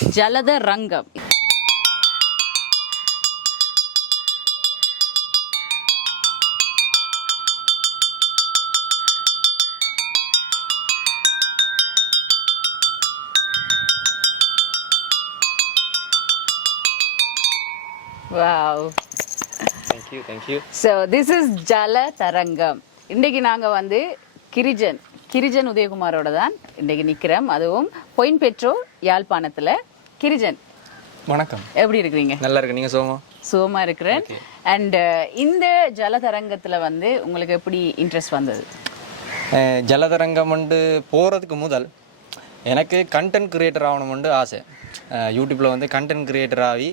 ஜலத Rangam. Wow. Thank you. So this is ஜல தரங்கம். இன்றைக்கு நாங்கள் வந்து கிரிஜன் உதயகுமாரோட தான் இன்றைக்கு நிற்கிறோம். அதுவும் பொயின் பெற்றோர் யாழ்ப்பாணத்தில். கிரிஜன் வணக்கம், எப்படி இருக்கிறீங்க? நல்லா இருக்கு. நீங்கள் சுகமாக இருக்கிறேன். அண்ட் இந்த ஜலதரங்கத்தில் வந்து உங்களுக்கு எப்படி இன்ட்ரெஸ்ட் வந்தது? ஜலதரங்கம் வந்து போகிறதுக்கு முதல் எனக்கு கண்டென்ட் கிரியேட்டர் ஆகணும்னு ஆசை. யூடியூப்பில் வந்து கண்டென்ட் கிரியேட்டர் ஆகி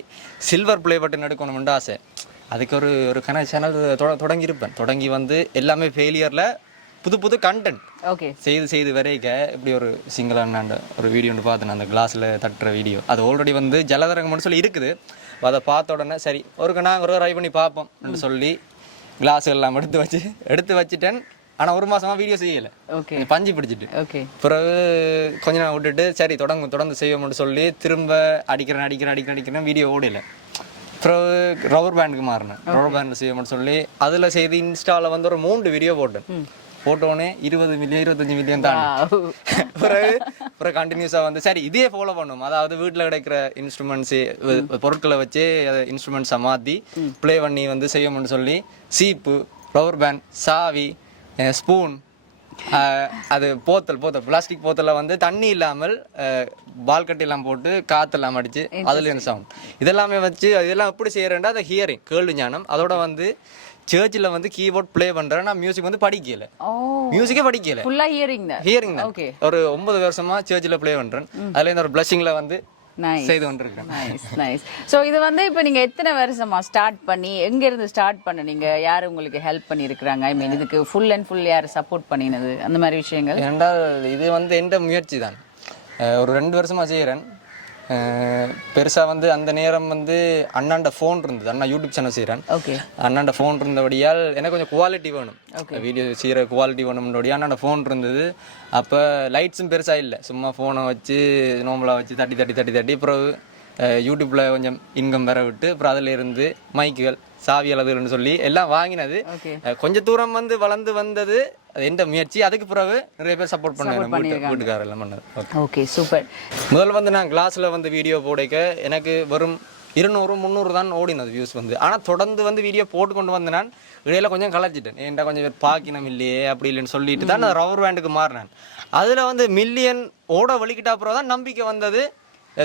சில்வர் ப்ளே பட்டன் எடுக்கணும்னு ஆசை. அதுக்கு ஒரு கணக்கு சேனல் தொடங்கியிருப்பேன். தொடங்கி வந்து எல்லாமே ஃபெயிலியரில் புது கண்டென்ட் செய்து வரைக்க இப்படி ஒரு சிங்கிள் அண்ணாண்ட ஒரு வீடியோ ஒன்று பார்த்தேன். அந்த கிளாஸில் தட்டுற வீடியோ அது ஆல்ரெடி வந்து ஜலதரங்கம்னு சொல்லி இருக்குது. அதை பார்த்த உடனே சரி நாங்கள் ட்ரை பண்ணி பார்ப்போம் சொல்லி கிளாஸ் எல்லாம் எடுத்து வச்சுட்டேன். ஆனால் ஒரு மாதமாக வீடியோ செய்யலை, பஞ்சு பிடிச்சிட்டு. பிறகு கொஞ்ச நாள் விட்டுட்டு சரி தொடர்ந்து செய்வோம்னு சொல்லி திரும்ப அடிக்கிறேன் வீடியோ ஓடலை. பிறகு ரப்பர் பேண்டுக்கு மாறினேன். ரப்பர் பேண்டில் செய்வோம்னு சொல்லி அதில் செய்து இன்ஸ்டாவில் வந்து ஒரு 3 வீடியோ போட்டோன்னே 20 மில்லியன் 25 மில்லியன் தான். பிறகு கண்டினியூஸாக வந்து சரி இதே ஃபாலோ பண்ணும். அதாவது வீட்டில் கிடைக்கிற இன்ஸ்ட்ருமெண்ட்ஸு பொருட்களை வச்சு அதை இன்ஸ்ட்ருமெண்ட்ஸை மாற்றி ப்ளே பண்ணி வந்து செய்வோம்னு சொல்லி சீப்பு, ரப்பர் பேண்ட், சாவி, ஸ்பூன், அது போத்தல் பிளாஸ்டிக் போத்தலில் வந்து தண்ணி இல்லாமல் பால்கட்டியெல்லாம் போட்டு காற்றெல்லாம் அடித்து அதில் என்ன சவுண்ட் இதெல்லாமே வச்சு இதெல்லாம் எப்படி செய்கிறேன்டா அதை ஹியரிங் கேள்வி ஞானம். அதோட வந்து சர்ச்சில் வந்து கீபோர்ட் ப்ளே பண்ணுறேன். நான் மியூசிக் வந்து படிக்கல, மியூசிக்கே படிக்கல, ஹியரிங் தான். ஒரு 9 வருஷமாக சர்ச்சில் ப்ளே பண்ணுறேன். அதில் இந்த ஒரு பிளஷிங்கில் வந்து செய்து கொண்டிருக்கேன். நைஸ். ஸோ இது வந்து இப்போ நீங்கள் எத்தனை வருஷமா ஸ்டார்ட் பண்ணி எங்கேருந்து ஸ்டார்ட் பண்ணீங்க? யார் உங்களுக்கு ஹெல்ப் பண்ணியிருக்கிறாங்க? ஐ மீன் இதுக்கு ஃபுல் அண்ட் ஃபுல் யார் சப்போர்ட் பண்ணினது அந்த மாதிரி விஷயங்கள்? ரெண்டாவது இது வந்து எந்த முயற்சி தான். ஒரு 2 வருஷமா செய்கிறேன். பெருசாக வந்து அந்த நேரம் வந்து அண்ணாண்ட ஃபோன் இருந்தது. அண்ணா யூடியூப் சேனல் செய்கிறேன். அண்ணாண்ட ஃபோன் இருந்தபடியால் எனக்கு கொஞ்சம் குவாலிட்டி வேணும், வீடியோ செய்கிற குவாலிட்டி வேணும்னுடைய அண்ணாண்ட ஃபோன் இருந்தது. அப்போ லைட்ஸும் பெருசாக இல்லை, சும்மா ஃபோனை வச்சு நோம்பலாக வச்சு தட்டி அப்புறம் யூடியூப்பில் கொஞ்சம் இன்கம் வர விட்டு அப்புறம் அதில் இருந்து மைக்குகள், சாவி அளவுன்னு சொல்லி எல்லாம் வாங்கினது. கொஞ்சம் தூரம் வந்து வளர்ந்து வந்தது அது எந்த முயற்சி. அதுக்கு பிறகு நிறைய பேர் சப்போர்ட் பண்ணாங்க, வீட்டுக்காரர் எல்லாம் பண்ணது. Okay, super. முதல்ல வந்து நான் கிளாஸில் வந்து வீடியோ போடைக்க எனக்கு வெறும் 200-300 தான் ஓடினது வியூஸ் வந்து. ஆனால் தொடர்ந்து வந்து வீடியோ போட்டு கொண்டு வந்து நான் இடையில கொஞ்சம் கலைச்சிட்டேன். ஏன்டா கொஞ்சம் பேர் பார்க்கணும் இல்லையே அப்படி இல்லைன்னு சொல்லிட்டு தான் நான் ரப்பர் பேண்டுக்கு மாறினேன். அதில் வந்து மில்லியன் ஓட வலிக்கிட்ட அப்புறம் தான் நம்பிக்கை வந்தது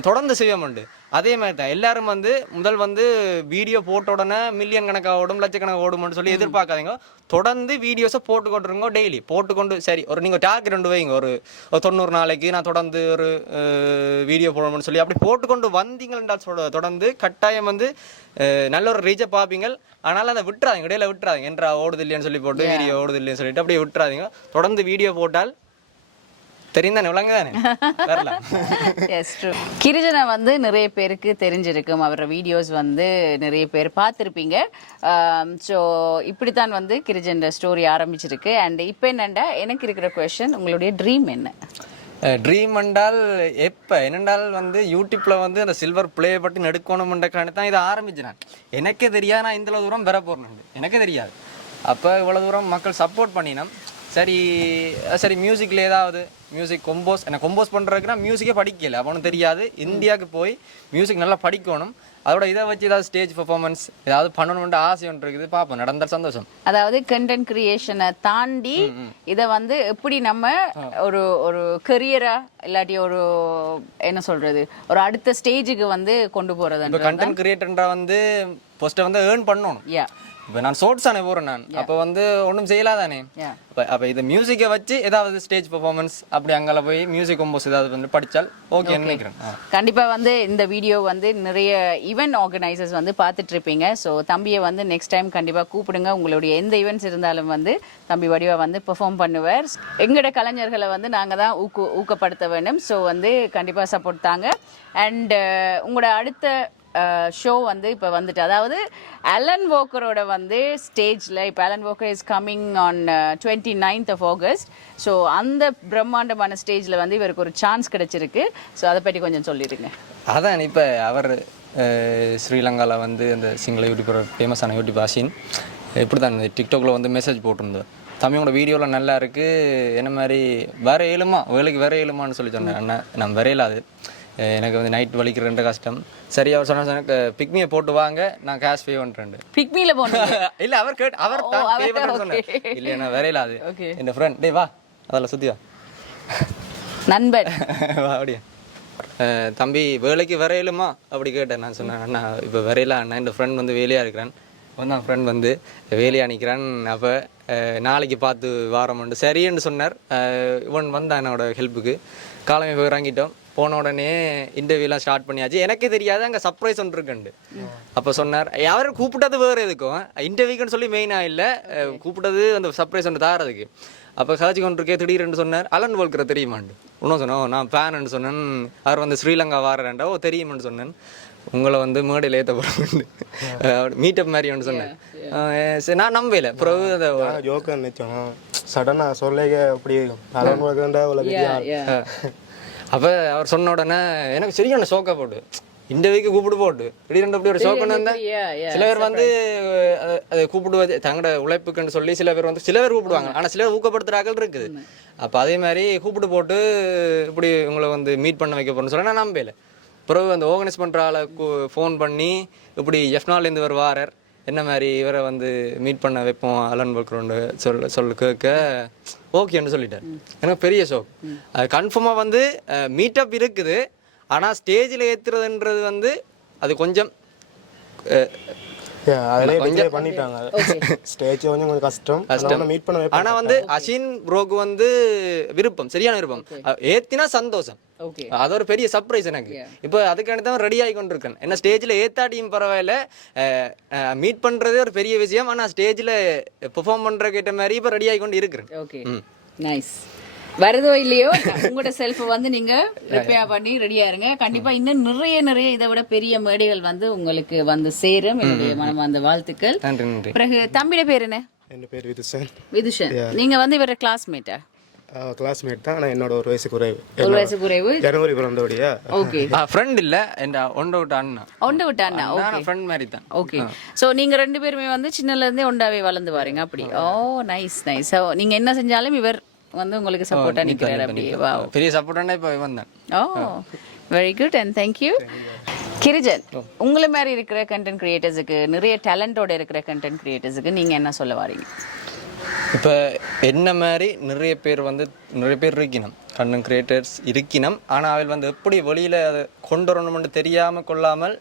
தொடர்ந்து செய்வோம்ண்டு. அதே மாதிரி தான் எல்லாரும் வந்து முதல் வந்து வீடியோ போட்ட உடனே மில்லியன் கணக்காக ஓடும், லட்சக்கணக்காக ஓடும்னு சொல்லி எதிர்பார்க்காதீங்க. தொடர்ந்து வீடியோஸை போட்டுக்கொண்டுருங்க. டெய்லி போட்டுக்கொண்டு சரி ஒரு நீங்கள் டார்கெட் ரெண்டு வைங்க. ஒரு 90 நாளைக்கு நான் தொடர்ந்து ஒரு வீடியோ போடணும்னு சொல்லி அப்படி போட்டுக்கொண்டு வந்தீங்கன்னா தொடர்ந்து கட்டாயம் வந்து நல்ல ஒரு ரீச்சை பார்ப்பீங்க. அதனால் அதை விட்டுறாதீங்க, இடையில விட்டுறாதீங்க. என்றா ஓடுது இல்லைன்னு சொல்லி போட்டு வீடியோ ஓடுது இல்லைன்னு சொல்லிட்டு அப்படியே விட்டுறாதீங்க. தொடர்ந்து வீடியோ போட்டால் தெரிந்தானே விளங்குதானே வரலாம். கிரிஜனை வந்து நிறைய பேருக்கு தெரிஞ்சிருக்கும். அவரோட வீடியோஸ் வந்து நிறைய பேர் பார்த்துருப்பீங்க. ஸோ இப்படித்தான் வந்து கிரிஜன் ஸ்டோரி ஆரம்பிச்சிருக்கு. அண்ட் இப்போ என்னண்டா எனக்கு இருக்கிற கொஸ்டின், உங்களுடைய ட்ரீம் என்ன? ட்ரீம் என்றால் என்னென்றால் வந்து யூடியூப்பில் வந்து அந்த சில்வர் ப்ளே பட்டன் எடுக்கணும்ன்றக்கான தான் இதை ஆரம்பிச்சேன். எனக்கே தெரியாது நான் இந்த தூரம் பெற போகிறேன், எனக்கே தெரியாது. அப்போ இவ்வளோ தூரம் மக்கள் சப்போர்ட் பண்ணினோம். சரி மியூசிக்கில் ஏதாவது மியூசிக் கம்போஸ் பண்ணுறதுக்குன்னா மியூசிக்கே படிக்கல, அவனும் தெரியாது. இந்தியாவுக்கு போய் மியூசிக் நல்லா படிக்கணும். அதோட இதை வச்சு ஏதாவது ஸ்டேஜ் பெர்ஃபார்மன்ஸ் ஏதாவது பண்ணணும்னு ஆசை ஒன்று இருக்குது. பார்ப்போம், நடந்தால் சந்தோஷம். அதாவது கண்டென்ட் கிரியேஷனை தாண்டி இதை வந்து எப்படி நம்ம ஒரு கரியரா இல்லாட்டி ஒரு என்ன சொல்றது ஒரு அடுத்த ஸ்டேஜுக்கு வந்து கொண்டு போறது. இப்போ கண்டென்ட் கிரியேட்டர்ன்றா வந்து ஃபர்ஸ்ட் வந்து ஏர்ன் பண்ணணும். இப்போ நான் ஷார்ட்ஸ் தானே போகிறேன் நான். அப்போ வந்து ஒன்றும் செய்யலாதானே. அப்போ இது மியூசிக்கை வச்சு ஏதாவது ஸ்டேஜ் பெர்ஃபார்மன்ஸ் அப்படி அங்கே போய் மியூசிக் கம்போஸ் ஏதாவது வந்து படித்தால் ஓகே நினைக்கிறேன். கண்டிப்பாக வந்து இந்த வீடியோ வந்து நிறைய ஈவெண்ட் ஆர்கனைசர்ஸ் வந்து பார்த்துட்டு இருப்பீங்க. ஸோ தம்பியை வந்து நெக்ஸ்ட் டைம் கண்டிப்பாக கூப்பிடுங்க. உங்களுடைய எந்த ஈவெண்ட்ஸ் இருந்தாலும் வந்து தம்பி வடிவா வந்து பெர்ஃபார்ம் பண்ணுவார். எங்களோட கலைஞர்களை வந்து நாங்கள் தான் ஊக்கப்படுத்த வேண்டும். ஸோ வந்து கண்டிப்பாக சப்போர்ட் தாங்க. அண்ட் உங்களோட அடுத்த ஷோ வந்து இப்போ வந்துட்டு, அதாவது அலன் வாக்கரோட வந்து ஸ்டேஜில் இப்போ Alan Walker is coming on 29th of August. So அந்த பிரம்மாண்டமான ஸ்டேஜில் வந்து இவருக்கு ஒரு சான்ஸ் கிடைச்சிருக்கு. ஸோ அதை பற்றி கொஞ்சம் சொல்லிடுங்க. அதான் இப்போ அவர் ஸ்ரீலங்காவில் வந்து அந்த சிங்கள யூடியூபர் ஃபேமஸான யூடியூப் அசின் இப்படி தான் டிக்டாக்ல வந்து மெசேஜ் போட்டிருந்தோம், தம்பியோட வீடியோவில் நல்லா இருக்குது, என்ன மாதிரி வேற ஏழுமா வேலைக்கு வேற ஏழுமான்னு சொல்லி சொன்னேன். அண்ணன் நான் வரையலாது, எனக்கு வந்து நைட் வலிக்கிற ரெண்டு கஷ்டம். சரி அவர் சொன்ன பிக்மியை போட்டு வாங்க, நான் கேஷ் பே பண்ணுறேன். பிக்மியில் போனீங்க? இல்லை அவர் அவர் தான் பே பண்ணுறேன்னு சொன்னேன். இல்லை நான் வரையலாது, என் ஃப்ரெண்ட் டே வா அதில் சுற்றியா நண்பன் வா அப்படியே தம்பி வேலைக்கு வரையலுமா அப்படி கேட்டேன். நான் சொன்னேன் அண்ணா இப்போ வரையலாம் அண்ணா, இந்த ஃப்ரெண்ட் வந்து வேலையாக இருக்கிறான், வந்தான் ஃப்ரெண்ட் வந்து வேலையாக நிற்கிறான், அப்போ நாளைக்கு பார்த்து வாரமுண்டு சரின்னு சொன்னார். இவன் வந்தான் என்னோட ஹெல்ப்புக்கு. காலமே போய் இறங்கிட்டோம். போன உடனே இன்டர்வியூலாம் ஸ்டார்ட் பண்ணியாச்சு. எனக்கே தெரியாது அங்கே சர்ப்ரைஸ் ஒன்று இருக்குண்டு. அப்போ சொன்னார் யாரும் கூப்பிட்டது வேறு எதுக்கும் இன்டர்வியூக்குன்னு சொல்லி மெயினாக இல்லை, கூப்பிட்டது அந்த சர்ப்ரைஸ் ஒன்று தாரதுக்கு. அப்போ காய்ச்சி கொண்டிருக்கே திடீர்னு சொன்னார் அலன் வாக்கர் தெரியுமாண்டு. இன்னும் சொன்னோம் நான் ஃபேன்னு சொன்னேன். அவர் வந்து ஸ்ரீலங்கா வாரேன்டா, ஓ தெரியுமான்னு சொன்னேன். உங்களை வந்து மேடையில் ஏற்ற போகிறோம் மீட்டப் மாதிரி ஒன்று சொன்னேன். சரி நான் நம்பல. பிறகு அதை ஜோக்கர் நினைச்சோம் சடனாக சொல்ல அப்படி அலன் வாக்கர். அப்போ அவர் சொன்ன உடனே எனக்கு சரியான ஷோக்கா போட்டு இன்டர்வியூக்கு கூப்பிட்டு போட்டு திடீரெண்டு அப்படி ஒரு ஷோக்குன்னு வந்தேன். சில பேர் வந்து அதை கூப்பிடுவது தங்களோட உழைப்புக்குன்னு சொல்லி சில பேர் வந்து சில பேர் கூப்பிடுவாங்க, ஆனால் சில பேர் ஊக்கப்படுத்துகிறார்கள் இருக்குது. அப்போ அதே மாதிரி கூப்பிட்டு போட்டு இப்படி உங்களை வந்து மீட் பண்ண வைக்க போகிறேன்னு சொல்ல நான் நம்பல. பிறகு அந்த ஆர்கனைஸ் பண்ணுற ஆளை ஃபோன் பண்ணி இப்படி எஃப்னாலேருந்து ஒரு வாரர் என்ன மாதிரி இவரை வந்து மீட் பண்ண வைப்போம் அலன் வாக்கரோண்டு சொல்ல கேட்க ஓகேன்னு சொல்லிட்டார். எனக்கு பெரிய ஷோக். அது கன்ஃபார்மாக வந்து மீட்டப் இருக்குது, ஆனால் ஸ்டேஜில் ஏற்றுறதுன்றது வந்து அது கொஞ்சம் பண்ணிட்டாங்க. ஸ்டேஜ் கொஞ்சம் கஷ்டம். ஆனால் வந்து அசின் ப்ரோக்கு வந்து விருப்பம், சரியான விருப்பம். ஏத்தினா சந்தோஷம், அது ஒரு பெரிய சர்ப்ரைஸ் எனக்கு. இப்போ அதுக்காண்டி தான் ரெடி ஆகி கொண்டு இருக்கேன். என்ன ஸ்டேஜில் ஏத்தாட்டியும் பரவாயில்ல, மீட் பண்ணுறது ஒரு பெரிய விஷயம், ஆனால் ஸ்டேஜில் பெர்ஃபார்ம் பண்ணுற கேட்ட மாதிரி இப்போ ரெடி ஆகி கொண்டு இருக்கிறேன். நைஸ். வருதோ இல்லையோ உங்களோட செல்ஃபை வந்து நீங்க ப்ரிப்பேர் பண்ணி ரெடியா இருங்க. கண்டிப்பா இன்னும் நிறைய இதை விட பெரிய மேடைகள் வந்து உங்களுக்கு வந்து சேரும். என்னுடைய மனமார்ந்த வாழ்த்துக்கள். பிறகு தம்பியோட பேர் என்ன? என் பேர் விதுஷன். விதுஷன், நீங்க வந்து இவர கிளாஸ்மேட்டா? கிளாஸ்மேட் தான். ஆனால் என்னோட ஒரு வயசு குறைவு. ஒரு வயசு குறைவு. ஜனவரி பிறந்தோடியா. ஓகே. ஃப்ரெண்ட் இல்ல, என் ஒண்ட விட்ட அண்ணா. ஒண்ட விட்ட அண்ணா. ஓகே. ஃப்ரெண்ட் மாதிரி தான். ஓகே. சோ நீங்க ரெண்டு பேருமே வந்து சின்னல இருந்தே ஒண்டாவே வளர்ந்து வரீங்க அப்படி. ஓ நைஸ் நைஸ். சோ நீங்க என்ன செஞ்சாலும் இவர் வந்து உங்களுக்கு சப்போர்ட்டா நிக்கிறாரு அப்படி. வாவ். பெரிய சப்போர்ட்டானே இப்போ வந்தேன். Oh very good and thank you. Girijan, உங்களை மாதிரி இருக்கிற கண்டென்ட் கிரியேட்டர்ஸுக்கு, நிறைய டேலண்டோட இருக்கிற கண்டென்ட் கிரியேட்டர்ஸுக்கு நீங்க என்ன சொல்ல வரீங்க? இப்போ என்ன மாதிரி நிறைய பேர் இருக்கணும், கண்டென்ட் கிரியேட்டர்ஸ் இருக்கணும். ஆனால் அவள் வந்து எப்படி வெளியில் அதை கொண்டு வரணும்னு தெரியாமல் கொள்ளாமல்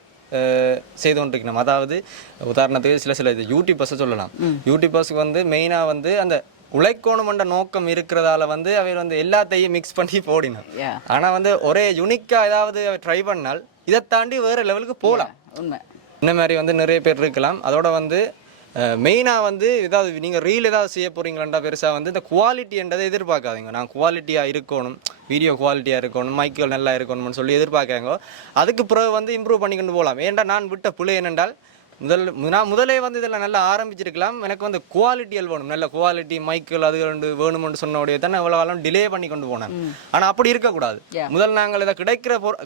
செய்து கொண்டிருக்கணும். அதாவது உதாரணத்துக்கு சில இது யூடியூபர்ஸை சொல்லலாம். யூடியூபர்ஸுக்கு வந்து மெயினாக வந்து அந்த உழைக்கணுமென்ற நோக்கம் இருக்கிறதால வந்து அவை வந்து எல்லாத்தையும் மிக்ஸ் பண்ணி போடினோம். ஆனால் வந்து ஒரே யூனிக்காக ஏதாவது ட்ரை பண்ணால் இதை தாண்டி வேறு லெவலுக்கு போகலாம். உண்மை. இந்த மாதிரி வந்து நிறைய பேர் இருக்கலாம். அதோட வந்து மெயினாக வந்து ஏதாவது நீங்கள் ரீல் ஏதாவது செய்ய போகிறீங்களா பெருசாக வந்து இந்த குவாலிட்டின்றதை எதிர்பார்க்காதீங்க. நான் குவாலிட்டியாக இருக்கணும், வீடியோ குவாலிட்டியாக இருக்கணும், மைக்குகள் நல்லா இருக்கணும்னு சொல்லி எதிர்பார்க்காங்க. அதுக்கு பிறகு வந்து இம்ப்ரூவ் பண்ணிக்கொண்டு போகலாம். ஏன்டா நான் விட்ட பிள்ளை என்னென்றால் நான் முதலே வந்து இதெல்லாம் நல்லா ஆரம்பிச்சிருக்கலாம். எனக்கு வந்து குவாலிட்டிகள் வேணும், நல்ல குவாலிட்டி மைக்குகள் அது வேணும்னு சொன்னோடைய தான் நான் இவ்வளோ காலம் டிலே பண்ணி கொண்டு போனேன். ஆனால் அப்படி இருக்கக்கூடாது. முதல் நாங்கள் இதை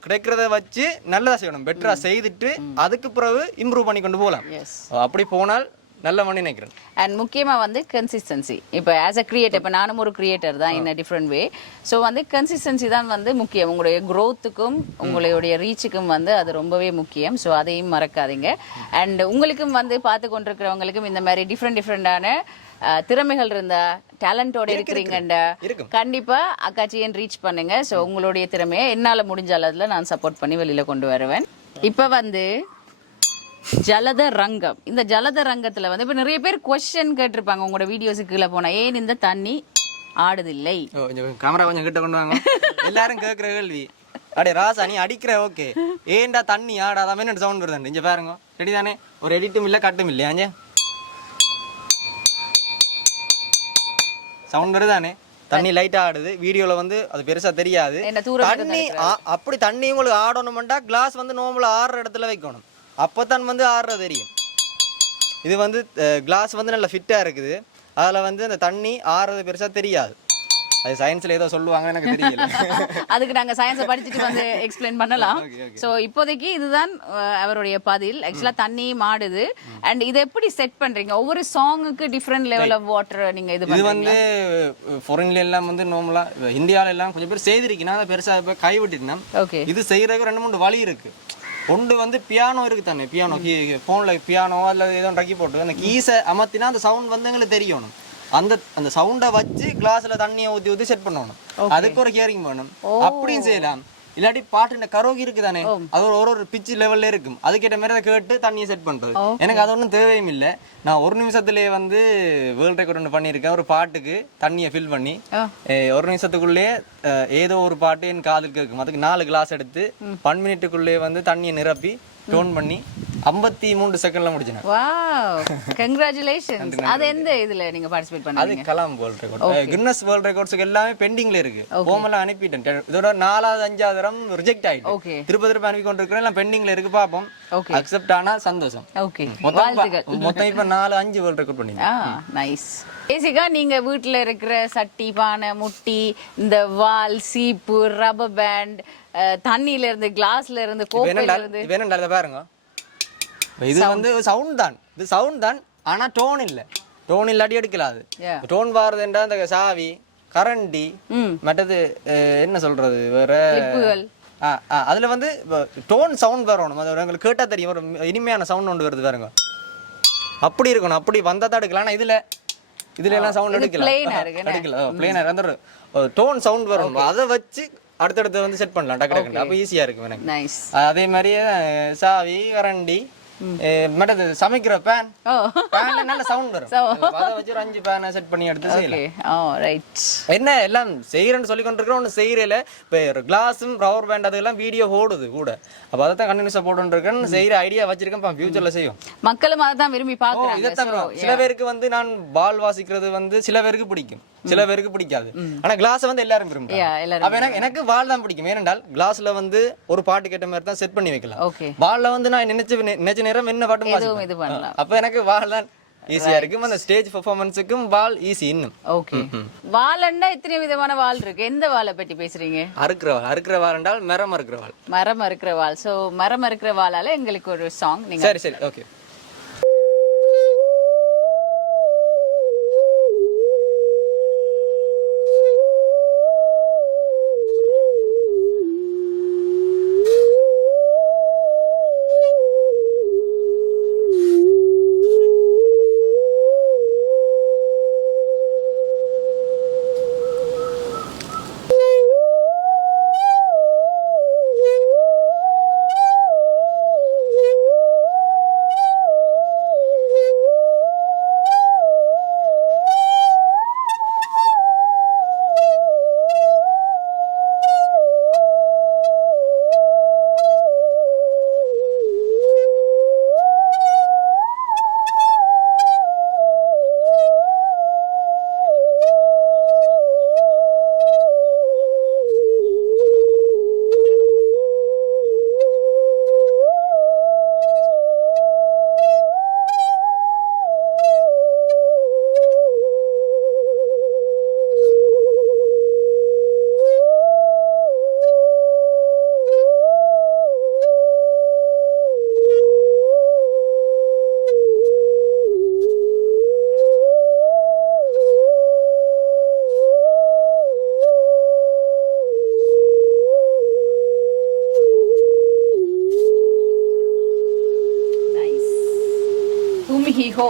கிடைக்கிறத வச்சு நல்லதாக செய்யணும், பெட்டராக செய்துட்டு அதுக்கு பிறகு இம்ப்ரூவ் பண்ணி கொண்டு போகலாம். அப்படி போனால் நல்ல மணி நினைக்கிறேன். அண்ட் முக்கியமாக வந்து கன்சிஸ்டன்சி. இப்போ ஆஸ் அ கிரியேட்டர், இப்போ நானும் ஒரு கிரியேட்டர் தான் இன் அ டிஃப்ரெண்ட் வே. ஸோ வந்து கன்சிஸ்டன்சி தான் வந்து முக்கியம். உங்களுடைய க்ரோத்துக்கும் உங்களுடைய ரீச்சுக்கும் வந்து அது ரொம்பவே முக்கியம். ஸோ அதையும் மறக்காதீங்க. அண்ட் உங்களுக்கும் வந்து பார்த்து கொண்டிருக்கிறவங்களுக்கும் இந்த மாதிரி டிஃப்ரெண்டான திறமைகள் இருந்தா, டேலண்டோட இருக்கிறீங்கண்டா, கண்டிப்பா அக்காச்சியன் ரீச் பண்ணுங்க. ஸோ உங்களுடைய திறமையை என்னால் முடிஞ்ச அளவில் நான் சப்போர்ட் பண்ணி வெளியில கொண்டு வருவேன். இப்போ வந்து ஜலத ரங்கம். இந்த ஜலத ரங்கத்துல வந்து இப்ப நிறைய பேர் கொஸ்டின் கேட்டிருப்பாங்க உங்களோட வீடியோஸுக்கு கீழே போனா, ஏன் இந்த தண்ணி ஆடுதில்லை? கேமரா கொஞ்சம் கிட்ட கொண்டு வாங்க. எல்லாரும் கேட்கிற கேள்வி, அடே ராசா நீ அடிக்கிற ஓகே, ஏன்டா தண்ணி ஆடாதாமே சவுண்ட் வருது. இங்க பாருங்க, ரெடி தானே? ஒரு எடிட்டும் இல்லை கட்டும் இல்லையா? சவுண்ட் வருதானே? தண்ணி லைட்டா ஆடுது. வீடியோல வந்து அது பெருசா தெரியாது. தண்ணி அப்படி தண்ணி உங்களுக்கு ஆடணும்டா கிளாஸ் வந்து நோம்புல ஆடுற இடத்துல வைக்கணும். அப்போதான் வந்து ஆடுறது தெரியும். இது வந்து கிளாஸ் வந்து நல்லா ஃபிட்டாக இருக்குது, அதில் வந்து அந்த தண்ணி ஆடுறது பெருசாக தெரியாது. அது சயின்ஸில் ஏதோ சொல்லுவாங்க, எனக்கு தெரியல. அதுக்கு நாங்கள் சயின்ஸை படிச்சுட்டு வந்து எக்ஸ்பிளைன் பண்ணலாம். ஸோ இப்போதைக்கு இதுதான் அவருடைய பதில். ஆக்சுவலாக தண்ணி மாடுது. அண்ட் இதை எப்படி செட் பண்ணுறீங்க? ஒவ்வொரு சாங்குக்கு டிஃப்ரெண்ட் லெவல் ஆஃப் வாட்டர் நீங்கள் இது வந்து ஃபாரின்ல எல்லாம் வந்து நார்மலாக இந்தியாவில எல்லாம் கொஞ்சம் பேர் செய்திருக்கீங்கன்னா அதை பெருசாக இப்போ கைவிட்டுட்டேன். ஓகே, இது செய்கிறதுக்கு 2-3 வழி இருக்குது. ஒன்று வந்து பியானோ இருக்குது தானே, பியானோ ஃபோனில் பியானோ அதில் ஏதோ ரக்கி போட்டு அந்த கீஸை அமர்த்தினா அந்த சவுண்ட் வந்து எங்களுக்கு தெரியணும். அந்த சவுண்டை வச்சு கிளாஸ்ல தண்ணியை ஊற்றி செட் பண்ணணும். அதுக்கு ஒரு ஹியரிங் பண்ணணும். அப்படியும் செய்யலாம். இல்லாட்டி பாட்டு கரோகி இருக்குதானே, அது ஒரு பிச்சு லெவல்ல இருக்கும். அதுக்கேற்ற மாதிரி அதை கேட்டு தண்ணியை செட் பண்றது. எனக்கு அது ஒன்றும் தேவையும் இல்லை. நான் 1 நிமிஷத்துலேயே வந்து வேர்ல்ட் ரெக்கார்ட் ஒன்று பண்ணியிருக்கேன். ஒரு பாட்டுக்கு தண்ணியை ஃபில் பண்ணி 1 நிமிஷத்துக்குள்ளேயே ஏதோ ஒரு பாட்டு என் காதுக்கு இருக்கும். அதுக்கு 4 கிளாஸ் எடுத்து 1 மினிட்டுக்குள்ளேயே வந்து தண்ணியை நிரப்பி டோன் பண்ணி 53 செகண்ட்ல முடிச்சேன். Wow, congratulations. அது எந்த இதுல நீங்க பார்ட்டிசிபேட் பண்ணீங்க? அது Kalam world record. Guinness world ரெக்கார்ட்ஸ்க்கு எல்லாமே பெண்டிங்ல இருக்கு. போமெல்லாம் அனுப்பிட்டேன். இதோட 4வது 5வது தரம் ரிஜெக்ட் ஆயிட்டு திருப்பி அனுப்பி கொண்டிருக்கிறேன். எல்லாம் பெண்டிங்ல இருக்கு. பாப்போம், அக்செப்ட் ஆனா சந்தோஷம். ஓகே, மொத்தம் இப்ப 4-5 வேர்ல்ட் ரெக்கார்ட் பண்ணிட்டேன். நைஸ். பேசிக்கா நீங்க வீட்டுல இருக்கிற சட்டி, பானை, முட்டி, இந்த வால், சீப்பு, ரப்பர் பேண்ட், தண்ணியில இருந்து, கிளாஸ்ல இருந்து, கோப்பையில இருந்து வேணும்டா பாருங்க. இது வந்து சவுண்ட் தான், ஆனா டோன் இல்ல. டோன் இல்லாட்டி எடுக்கலாது. டோன் வாரதுன்றா அந்த சாவி, கரண்டி, மற்றது என்ன சொல்றது வேற, அதுல வந்து டோன் சவுண்ட் வரணும். அது உங்களுக்கு கேட்டா தெரியும், ஒரு இனிமையான சவுண்ட் ஒன்று வருது பாருங்க. அப்படி இருக்கணும். அப்படி வந்தா தான் எடுக்கலாம். ஆனா இதுல எல்லாம் சவுண்ட் எடுக்கல. பிளேனா அந்த டோன் சவுண்ட் வரும். அதை வச்சு அடுத்தடுத்து வந்து செட் பண்ணலாம். டக்கு அப்ப ஈஸியா இருக்கும் எனக்கு. அதே மாதிரியே சாவி, கரண்டி, மற்றது சமைக்கிற பேன், நல்ல சவுண்ட் வரும். அதை வச்சு ஒரு 5 பேனை செட் பண்ணி எடுத்து செய்யலாம். என்ன எல்லாம் செய்யறேன்னு சொல்லி கொண்டிருக்கிறோம். ஒன்று செய்யறல. இப்போ ஒரு கிளாஸும் ரவர் பேண்ட் அதெல்லாம் வீடியோ ஓடுது கூட. அப்போ அதை தான் கண்டினியூஸாக போட்டுருக்கேன். செய்யற ஐடியா வச்சிருக்கேன். ஃபியூச்சர்ல செய்யும். மக்களும் அதை தான் விரும்பி பார்க்குறாங்க. இதைத்தான் சில பேருக்கு வந்து நான் பால் வாசிக்கிறது வந்து சில பேருக்கு பிடிக்கும், சில பேருக்கு பிடிக்காது. ஆனா கிளாஸ் வந்து எல்லாரும் விரும்புறாங்க. அப்ப எனக்கு பால் தான் பிடிக்கும். ஏனென்றால் கிளாஸ்ல வந்து ஒரு பாட்டு கேட்ட மாதிரி தான் செட் பண்ணி வைக்கலாம். பால்ல வந்து நான் நினைச்ச நேரம் என்ன பாட்டும் வாசிப்பேன். அப்ப எனக்கு பால் தான் ஈஸியா இருக்கும். அந்த ஸ்டேஜ் பெர்ஃபார்மன்ஸுக்கும் பால் ஈஸி. இன்னும் ஓகே. வால்ண்டா எத்தனை விதமான வால் இருக்கு? எந்த வாலை பத்தி பேசுறீங்க? அறுக்கிற வால் என்றால் மரம் அறுக்கிற வால். மரம் அறுக்கிற வால். சோ மரம் அறுக்கிற வாளால எங்களுக்கு ஒரு சாங் நீங்க. சரி ஓகே. Hee-ho.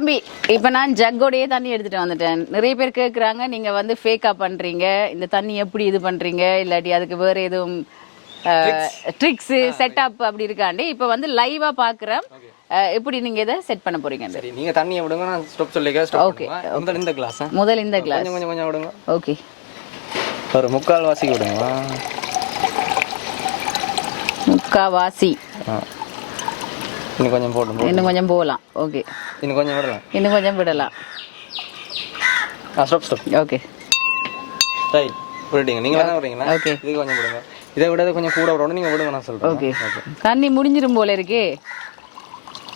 தம்பி இப்போ நான் ஜக்கோடையே தண்ணி எடுத்துட்டு வந்துட்டேன். நிறைய பேர் கேட்குறாங்க நீங்கள் வந்து ஃபேக்காக பண்ணுறீங்க, இந்த தண்ணி எப்படி இது பண்ணுறீங்க, இல்லாட்டி அதுக்கு வேறு எதுவும் ட்ரிக்ஸு செட்டப் அப்படி இருக்காண்டி இப்போ வந்து லைவாக பார்க்குறேன். எப்படி நீங்கள் இதை செட் பண்ண போறீங்க? சரி, நீங்கள் தண்ணியை விடுங்க, நான் ஸ்டாப் சொல்லிக்க. ஓகே, முதல்ல இந்த கிளாஸ் முதல்ல இந்த கிளாஸ் கொஞ்சம் கொஞ்சம் விடுங்க. ஓகே, ஒரு முக்கால் வாசிக்கு விடுங்க. முக்காவாசி இன்னும் கொஞ்சம் போடும், இன்னும் கொஞ்சம் போகலாம். ஓகே, இன்னும் கொஞ்சம் விடலாம், இன்னும் கொஞ்சம் விடலாம். Stop stop. ஓகே, ரைட், விட்டுட்டீங்க. நீங்கள் என்ன விடுறீங்களா? ஓகே, இது கொஞ்சம் விடுங்க. இதை விட கொஞ்சம் கூட விடணும், நீங்கள் விடுங்க, நான் சொல்கிறேன். ஓகே, தண்ணி முடிஞ்சிடும் போல இருக்கே.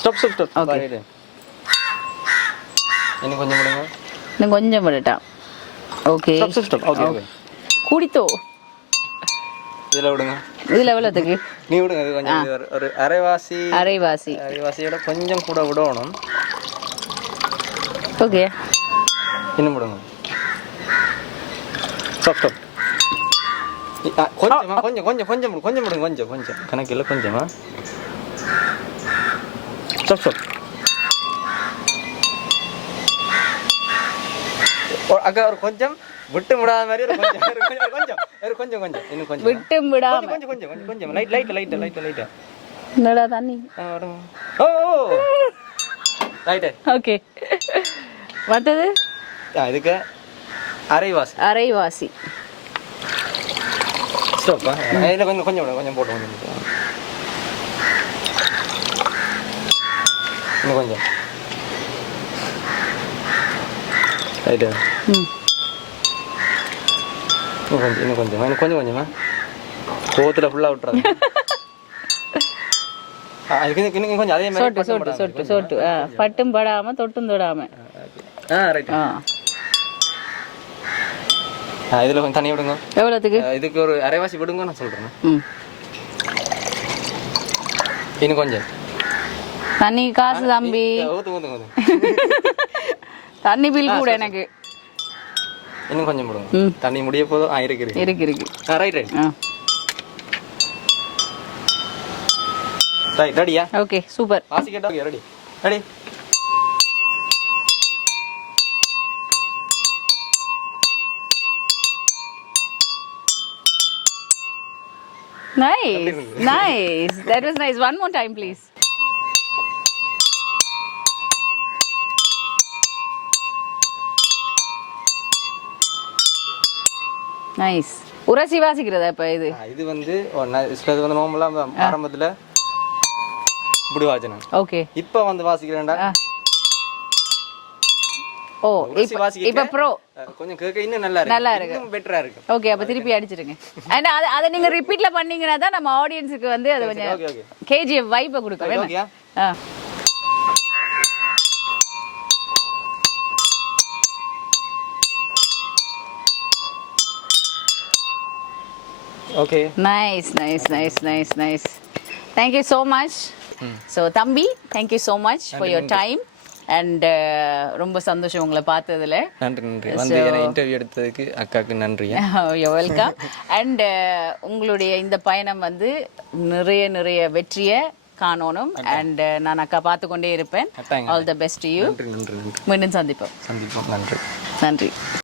Stop stop stop. ஓகே, இன்னும் கொஞ்சம் விடுங்க, இன்னும் கொஞ்சம் விடட்டான். Okay, stop stop stop. Okay okay, குடித்தோ இதில் விடுங்க. இதில் எவ்வளோத்துக்கு? நீ விடுங்க, இது கொஞ்சம் ஒரு அரைவாசி, அரைவாசியோட கொஞ்சம் கூட விடணும். ஓகே, இன்னும் விடுங்க. Stop stop. கொஞ்சமா கொஞ்சம் கொஞ்சம் கொஞ்சம் கொஞ்சம் விடுங்க, கொஞ்சம் கொஞ்சம் கணக்கில் கொஞ்சமா. Stop stop. அக்கா ஒரு கொஞ்சம் விட்டு விடாத மாதிரி ஒரு கொஞ்சம் கொஞ்சம் கொஞ்சம் கொஞ்சம் இன்னும் கொஞ்சம் விட்டு விடாம கொஞ்சம் கொஞ்சம் கொஞ்சம் கொஞ்சம் light light light light light. என்னடா தண்ணி? ஓ ரைட். ஓகே, மற்றது இதுக்கு அரைவாசி, அரைவாசி. ஸ்டாப். இதில் கொஞ்சம் கொஞ்சம் விடுங்க, கொஞ்சம் போட்டு கொஞ்சம் இன்னும் கொஞ்சம் ரைட்டு. இன்னும் கொஞ்சம் கொஞ்சம் கொஞ்சமா கோவத்தில் ஃபுல்லாக விட்டுறாங்க. இன்னும் கொஞ்சம் அதே மாதிரி சொட்டு சொட்டு சொட்டு சொட்டு. பட்டும் படாம தொட்டும் தொடாம. ரைட். இதில் கொஞ்சம் தண்ணி விடுங்க. எவ்வளோத்துக்கு? இதுக்கு ஒரு அரைவாசி விடுங்க, நான் சொல்கிறேன். இன்னும் கொஞ்சம் தண்ணி காசு தம்பி. ஊத்து ஊத்து ஊத்து. தண்ணி பில் கூட எனக்கு. இன்னும் கொஞ்சம் விடுங்க. தண்ணி முடிய போதும். இருக்கு இருக்கு இருக்கு இருக்கு. Right right right. ரெடியா? Okay, super. வாசி கேட்டா ready ready. Nice, nice. That was nice. One more time, please. Nice. உரசி வாசிக்கிறதா இப்ப இது? இது வந்து இது வந்து நார்மலா ஆரம்பத்துல இப்படி வாசினேன். ஓகே, இப்போ வந்து வாசிக்கிறேன்டா. ஓ, இப்ப ப்ரோ கொஞ்சம் கேட்க இன்னும் நல்லா இருக்கு, இன்னும் பெட்டரா இருக்கு. ஓகே, அப்ப திருப்பி அடிச்சிருங்க. அண்ட் அத நீங்க ரிப்பீட்ல பண்ணீங்கனா தான் நம்ம ஆடியன்ஸ்க்கு வந்து அது கொஞ்சம் கேஜிஎஃப் வைபை கொடுக்கும். Okay. Okay. Nice, nice, nice, nice, nice. Thank you so much. So, Thambi, thank you so much for your time. And ரொம்ப சந்தோஷம் உங்களை பார்த்ததுல. நன்றி நன்றி. வந்து என்ன இன்டர்வியூ எடுத்ததுக்கு அக்காக்கு நன்றி. You're welcome. And உங்களுடைய இந்த பயணம் வந்து நிறைய நிறைய வெற்றியை காணணும். And நான் அக்கா பார்த்து கொண்டே இருப்பேன். All the best to you. நன்றி நன்றி. மீண்டும் சந்திப்போம். நன்றி. நன்றி.